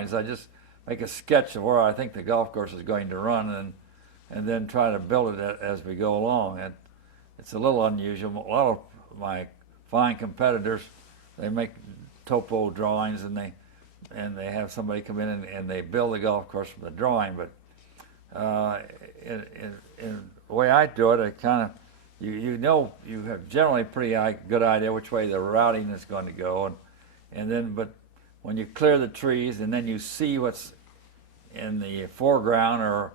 drawings. I just make a sketch of where I think the golf course is going to run, and then try to build it as we go along. And it's a little unusual. A lot of my fine competitors, they make topo drawings, and they have somebody come in and they build the golf course from the drawing. But in the way I do it, I kind of, you know, you have generally a pretty good idea which way the routing is going to go, and then, but when you clear the trees and then you see what's in the foreground, or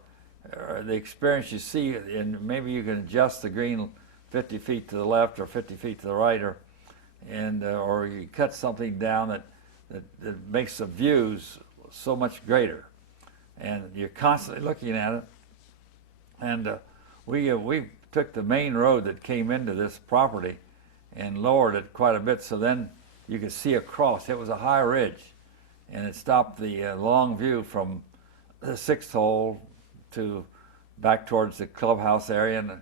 the experience you see, and maybe you can adjust the green 50 feet to the left or 50 feet to the right, or you cut something down that makes the views so much greater, and you're constantly looking at it. And we took the main road that came into this property and lowered it quite a bit, so then you could see across. It was a high ridge, and it stopped the long view from the 6th hole to back towards the clubhouse area. And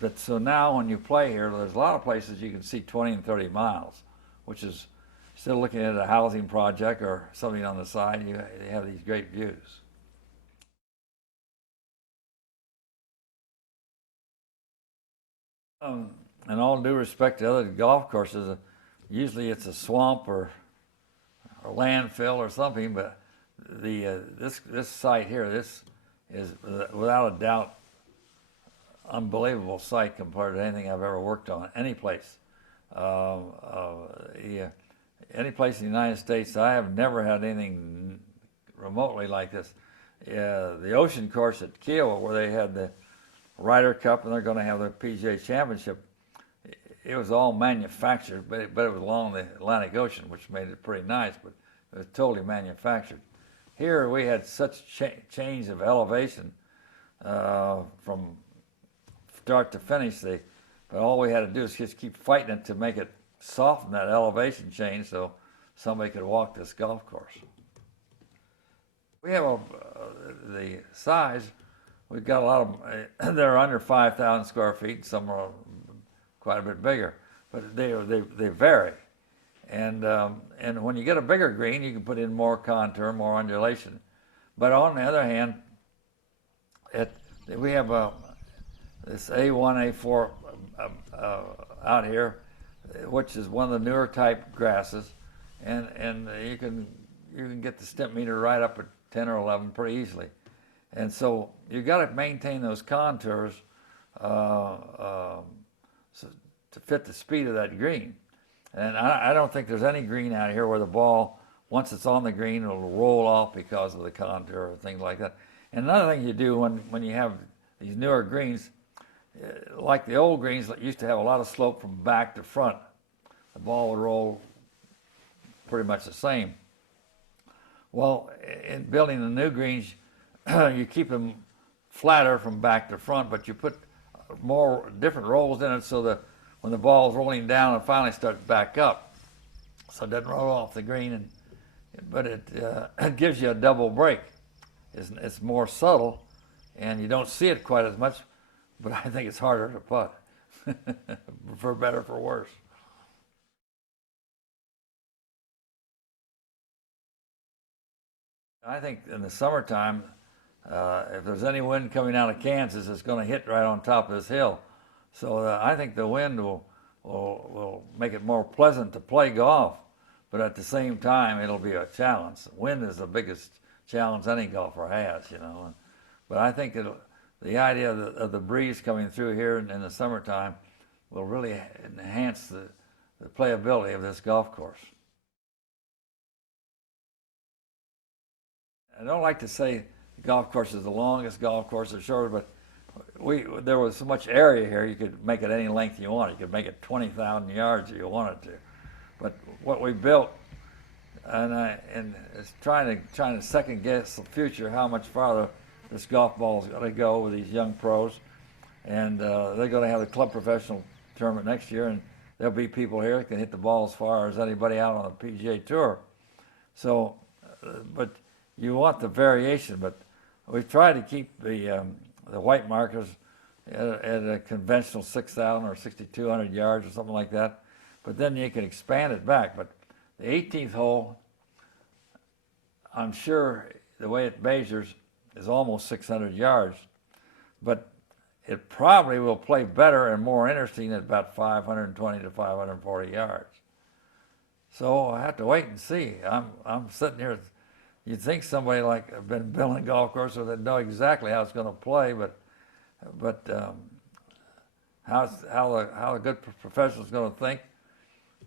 but so now when you play here, there's a lot of places you can see 20 and 30 miles, which is still looking at a housing project or something on the side. You have these great views. In all due respect to other golf courses, usually it's a swamp or landfill or something, but this site here, this is without a doubt unbelievable site compared to anything I've ever worked on, any place. Any place in the United States, I have never had anything remotely like this. The ocean course at Kiel, where they had the Ryder Cup and they're going to have the PGA Championship, it was all manufactured, but it was along the Atlantic Ocean, which made it pretty nice, but it was totally manufactured. Here we had such change of elevation from start to finish, but all we had to do is just keep fighting it to make it soften that elevation change so somebody could walk this golf course. We have the size. We've got a lot of, they're under 5,000 square feet, some are quite a bit bigger, but they vary. And when you get a bigger green, you can put in more contour, more undulation. But on the other hand, we have this A1, A4 out here, which is one of the newer type grasses, and you can get the stimp meter right up at 10 or 11 pretty easily. And so you got to maintain those contours so to fit the speed of that green. And I don't think there's any green out here where the ball, once it's on the green, it'll roll off because of the contour or things like that. And another thing you do when you have these newer greens, like the old greens that used to have a lot of slope from back to front, the ball would roll pretty much the same. Well, in building the new greens, you keep them flatter from back to front, but you put more different rolls in it so that when the ball's rolling down, it finally starts back up, so it doesn't roll off the green. But it gives you a double break. It's more subtle, and you don't see it quite as much, but I think it's harder to putt, for better or for worse. I think in the summertime, if there's any wind coming out of Kansas, it's going to hit right on top of this hill. So I think the wind will make it more pleasant to play golf, but at the same time, it'll be a challenge. Wind is the biggest challenge any golfer has, you know. But I think the idea of the breeze coming through here in the summertime will really enhance the playability of this golf course. I don't like to say the golf course is the longest golf course or shorter, but there was so much area here, you could make it any length you want. You could make it 20,000 yards if you wanted to. But what we built, and it's trying to second guess the future, how much farther this golf ball is going to go with these young pros. And they're going to have the club professional tournament next year, and there'll be people here that can hit the ball as far as anybody out on the PGA Tour. So, but you want the variation, but we've tried to keep the white markers at a conventional 6,000 or 6,200 yards or something like that. But then you can expand it back. But the 18th hole, I'm sure the way it measures is almost 600 yards, but it probably will play better and more interesting at about 520 to 540 yards. So I have to wait and see. I'm sitting here. You'd think somebody like been building golf courses would know exactly how it's going to play, but how a good professional is going to think.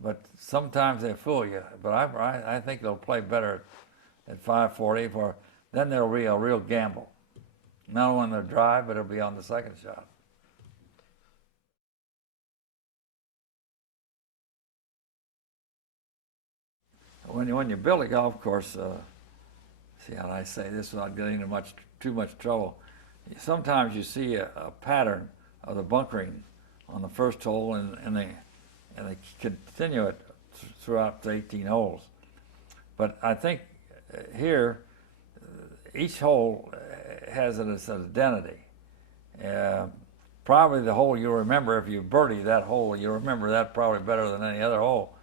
But sometimes they fool you. But I think they'll play better at 540. Then there'll be a real gamble. Not only on the drive, but it'll be on the second shot. When you build a golf course, see how I say this without getting into too much trouble. Sometimes you see a pattern of the bunkering on the first hole, and they continue it throughout the 18 holes. But I think here, each hole has its identity. Probably the hole you'll remember, if you birdie that hole, you'll remember that probably better than any other hole.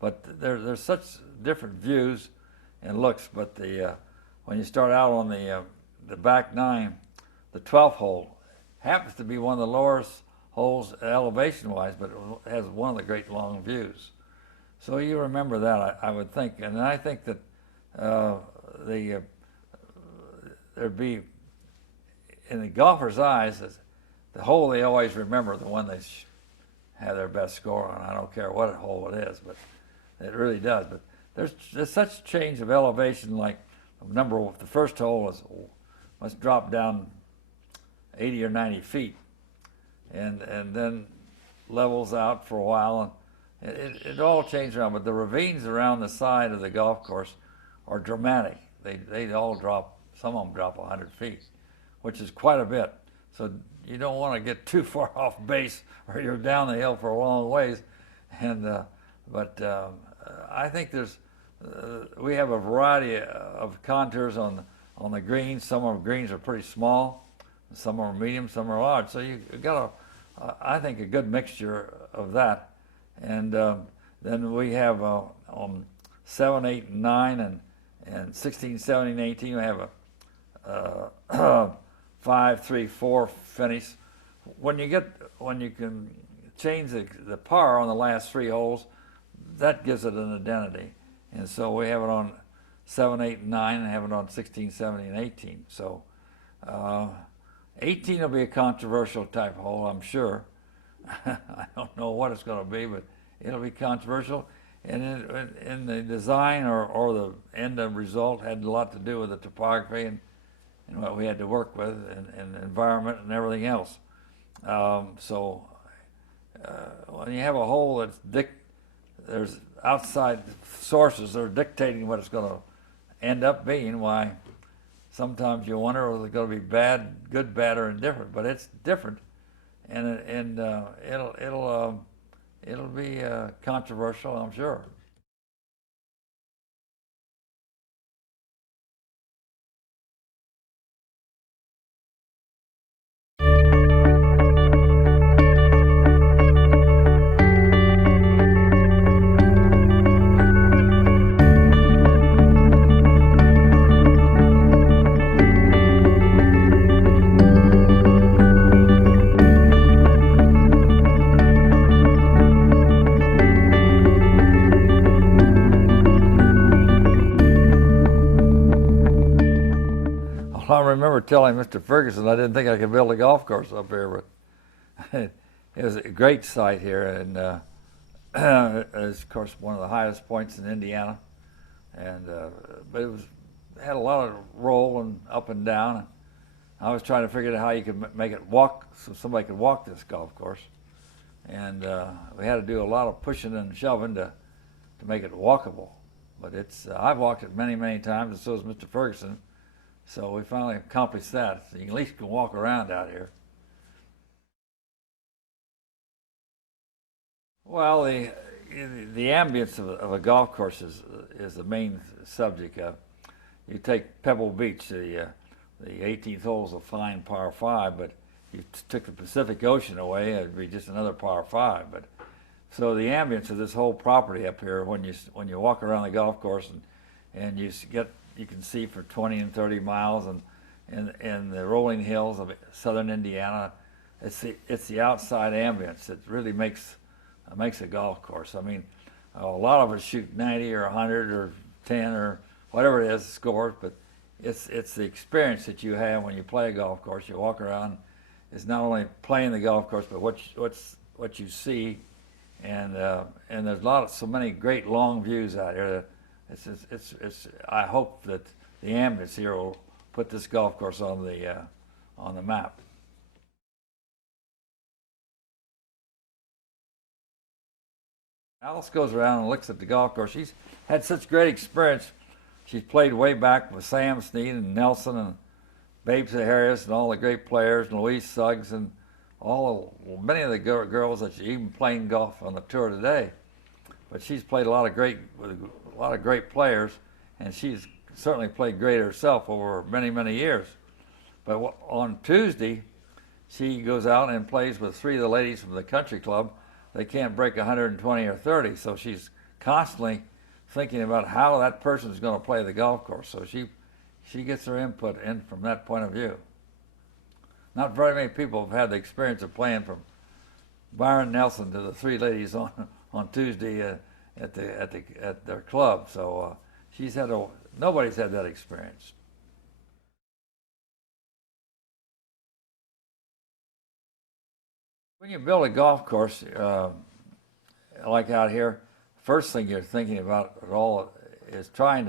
But there's such different views and looks. But when you start out on the back nine, the 12th hole happens to be one of the lowest holes elevation-wise, but it has one of the great long views. So you remember that, I would think. And I think that there'd be, in the golfer's eyes, the hole they always remember, the one they have their best score on. I don't care what hole it is, but it really does. But there's such change of elevation, like the first hole must drop down 80 or 90 feet, and then levels out for a while, and it all changes around. But the ravines around the side of the golf course are dramatic. They all drop. Some of them drop 100 feet, which is quite a bit. So you don't want to get too far off base, or you're down the hill for a long ways. But I think we have a variety of contours on the greens. Some of the greens are pretty small, some are medium, some are large. So you got I think, a good mixture of that. And then we have on 7, 8, and 9, and 16, 17, and 18, we have a 5, 3, 4 finish. When you can change the par on the last 3 holes, that gives it an identity. And so we have it on 7, 8, and 9, and have it on 16, 17, and 18. So 18 will be a controversial type hole, I'm sure. I don't know what it's going to be, but it'll be controversial. And in the design or the end result had a lot to do with the topography and what we had to work with, and the environment and everything else. So when you have a hole there's outside sources that are dictating what it's going to end up being, why sometimes you wonder whether it's going to be bad, good, bad, or indifferent. But it's different, and it'll be controversial, I'm sure. I remember telling Mr. Ferguson I didn't think I could build a golf course up here, but it was a great site here, and it's of course one of the highest points in Indiana, and but it had a lot of roll and up and down. And I was trying to figure out how you could make it walk, so somebody could walk this golf course, and we had to do a lot of pushing and shoving to make it walkable. But I've walked it many, many times, and so has Mr. Ferguson. So we finally accomplished that. So you at least can walk around out here. Well, the ambience of a golf course is the main subject. You take Pebble Beach, the 18th hole is a fine par 5, but you took the Pacific Ocean away, it'd be just another par 5. But so the ambience of this whole property up here, when you walk around the golf course and you you can see for 20 and 30 miles, and in the rolling hills of southern Indiana. It's the outside ambience that really makes a golf course. I mean, a lot of us shoot 90 or 100 or 10 or whatever it is scores, but it's the experience that you have when you play a golf course. You walk around. It's not only playing the golf course, but what you see, and there's so many great long views out here. I hope that the ambience here will put this golf course on the map. Alice goes around and looks at the golf course. She's had such great experience. She's played way back with Sam Snead and Nelson and Babe Harris and all the great players, and Louise Suggs and many of the girls that she's even playing golf on the tour today. But she's played with a lot of great players, and she's certainly played great herself over many, many years. But on Tuesday, she goes out and plays with three of the ladies from the country club. They can't break 120 or 30, so she's constantly thinking about how that person is going to play the golf course. So she gets her input in from that point of view. Not very many people have had the experience of playing from Byron Nelson to the three ladies on Tuesday at their club. So nobody's had that experience. When you build a golf course, like out here, first thing you're thinking about at all is trying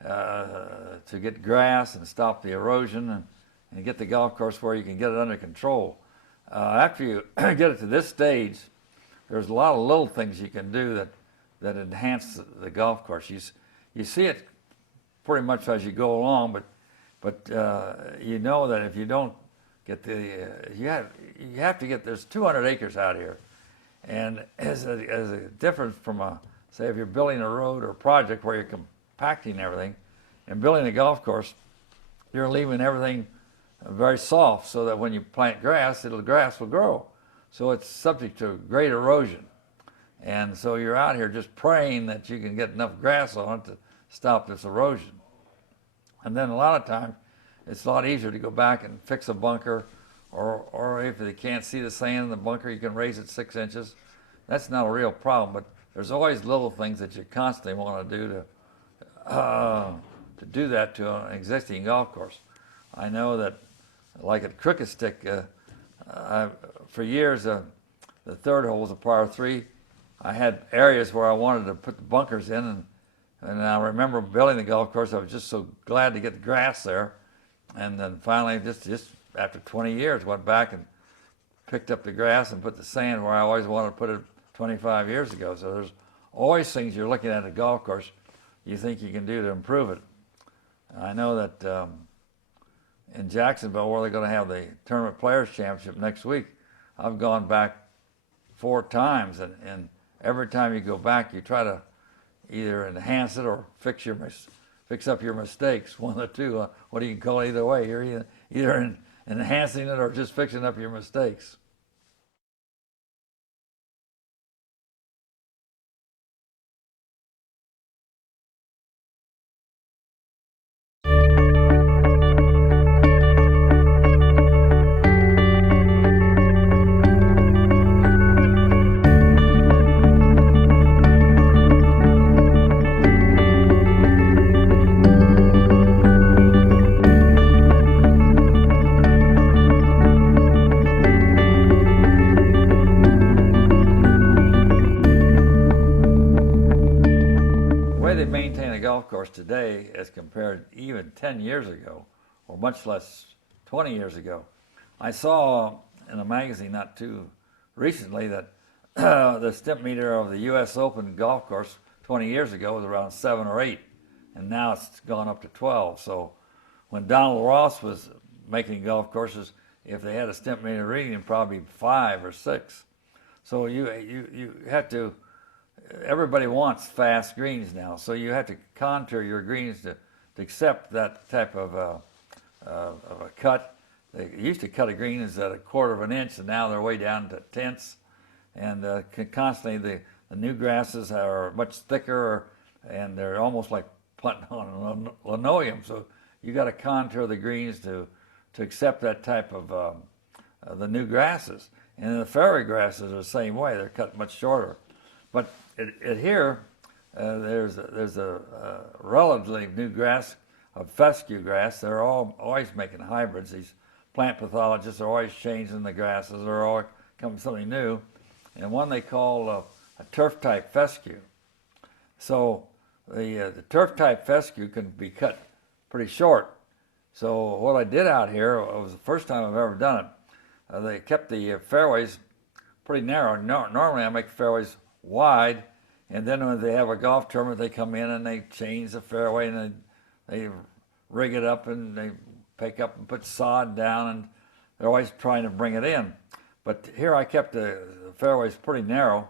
to get grass and stop the erosion and get the golf course where you can get it under control. After you get it to this stage, there's a lot of little things you can do that enhance the golf course. You see it pretty much as you go along, but you know that if you don't get you have to get, there's 200 acres out here, and as a difference from say if you're building a road or a project where you're compacting everything, and building a golf course, you're leaving everything very soft so that when you plant grass, the grass will grow. So it's subject to great erosion. And so you're out here just praying that you can get enough grass on it to stop this erosion. And then a lot of times, it's a lot easier to go back and fix a bunker, or if they can't see the sand in the bunker, you can raise it 6 inches. That's not a real problem, but there's always little things that you constantly want to do to do that to an existing golf course. I know that, like at Crooked Stick, for years, the third hole was a par 3. I had areas where I wanted to put the bunkers in, and I remember building the golf course. I was just so glad to get the grass there. And then finally, just after 20 years, went back and picked up the grass and put the sand where I always wanted to put it 25 years ago. So there's always things you're looking at a golf course you think you can do to improve it. I know that in Jacksonville, where they're going to have the Tournament Players Championship next week, I've gone back 4 times, and every time you go back, you try to either enhance it or fix up your mistakes, one of the two. What do you call it? Either way, you're either enhancing it or just fixing up your mistakes. Today as compared even 10 years ago, or much less 20 years ago. I saw in a magazine not too recently that the stimp meter of the U.S. Open golf course 20 years ago was around 7 or 8, and now it's gone up to 12. So when Donald Ross was making golf courses, if they had a stimp meter reading, it'd probably be 5 or 6. So you have to. Everybody wants fast greens now, so you have to contour your greens to accept that type of a cut. They used to cut a green as at 1/4 of an inch, and now they're way down to tenths. And constantly the new grasses are much thicker, and they're almost like putting on linoleum, so you got to contour the greens to accept that type of the new grasses. And the fairway grasses are the same way; they're cut much shorter. But here, there's a relatively new grass, of fescue grass. They're always making hybrids. These plant pathologists are always changing the grasses. They're always coming with something new, and one they call a turf type fescue. So the turf type fescue can be cut pretty short. So what I did out here was the first time I've ever done it. They kept the fairways pretty narrow. Normally I make fairways wide, and then when they have a golf tournament, they come in and they change the fairway and they rig it up and they pick up and put sod down, and they're always trying to bring it in. But here I kept the fairways pretty narrow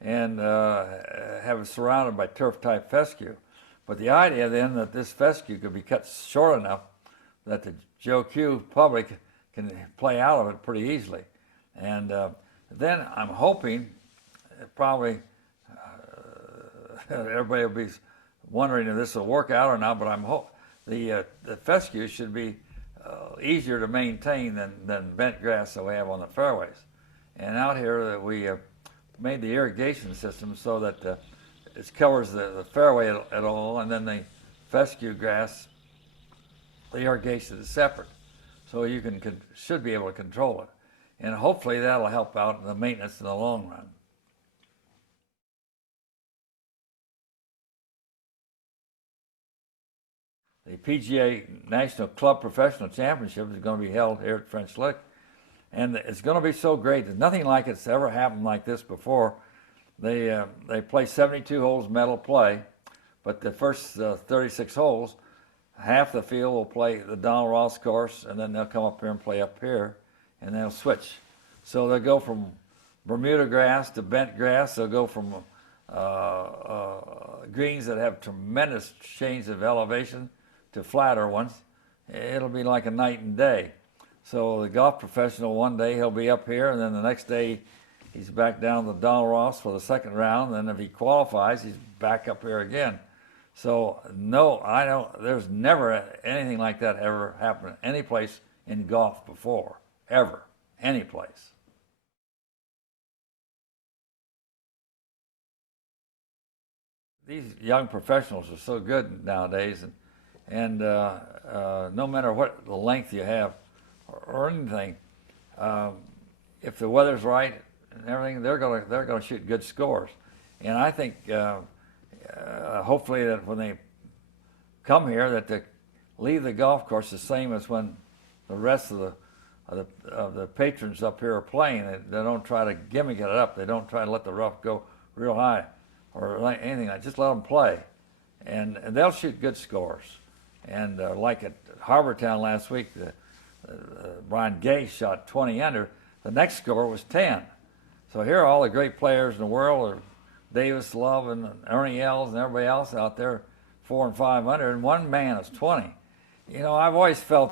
and have it surrounded by turf type fescue. But the idea then that this fescue could be cut short enough that the Joe Q public can play out of it pretty easily. And then I'm hoping, probably everybody will be wondering if this will work out or not, but I'm the fescue should be easier to maintain than bent grass that we have on the fairways. And out here we made the irrigation system so that it covers the fairway at all, and then the fescue grass, the irrigation is separate. So you should be able to control it. And hopefully that'll help out in the maintenance in the long run. The PGA National Club Professional Championship is going to be held here at French Lick. And it's going to be so great. There's nothing like it's ever happened like this before. They play 72 holes medal play, but the first 36 holes, half the field will play the Donald Ross course, and then they'll come up here and play up here, and they'll switch. So they'll go from Bermuda grass to bent grass. They'll go from greens that have tremendous change of elevation to flatter ones. It'll be like a night and day. So the golf professional, one day he'll be up here, and then the next day he's back down to Donald Ross for the second round. And if he qualifies, he's back up here again. So no, there's never anything like that ever happened any place in golf before, ever, any place. These young professionals are so good nowadays, and no matter what the length you have or anything, if the weather's right and everything, they're gonna shoot good scores. And I think hopefully that when they come here, that they leave the golf course the same as when the rest of the patrons up here are playing. They don't try to gimmick it up. They don't try to let the rough go real high or anything like that. Just let them play, and they'll shoot good scores. And like at Harbortown last week, Brian Gay shot 20 under. The next score was 10. So here are all the great players in the world, are Davis Love and Ernie Els and everybody else out there, 4 and 5 under, and one man is 20. You know, I've always felt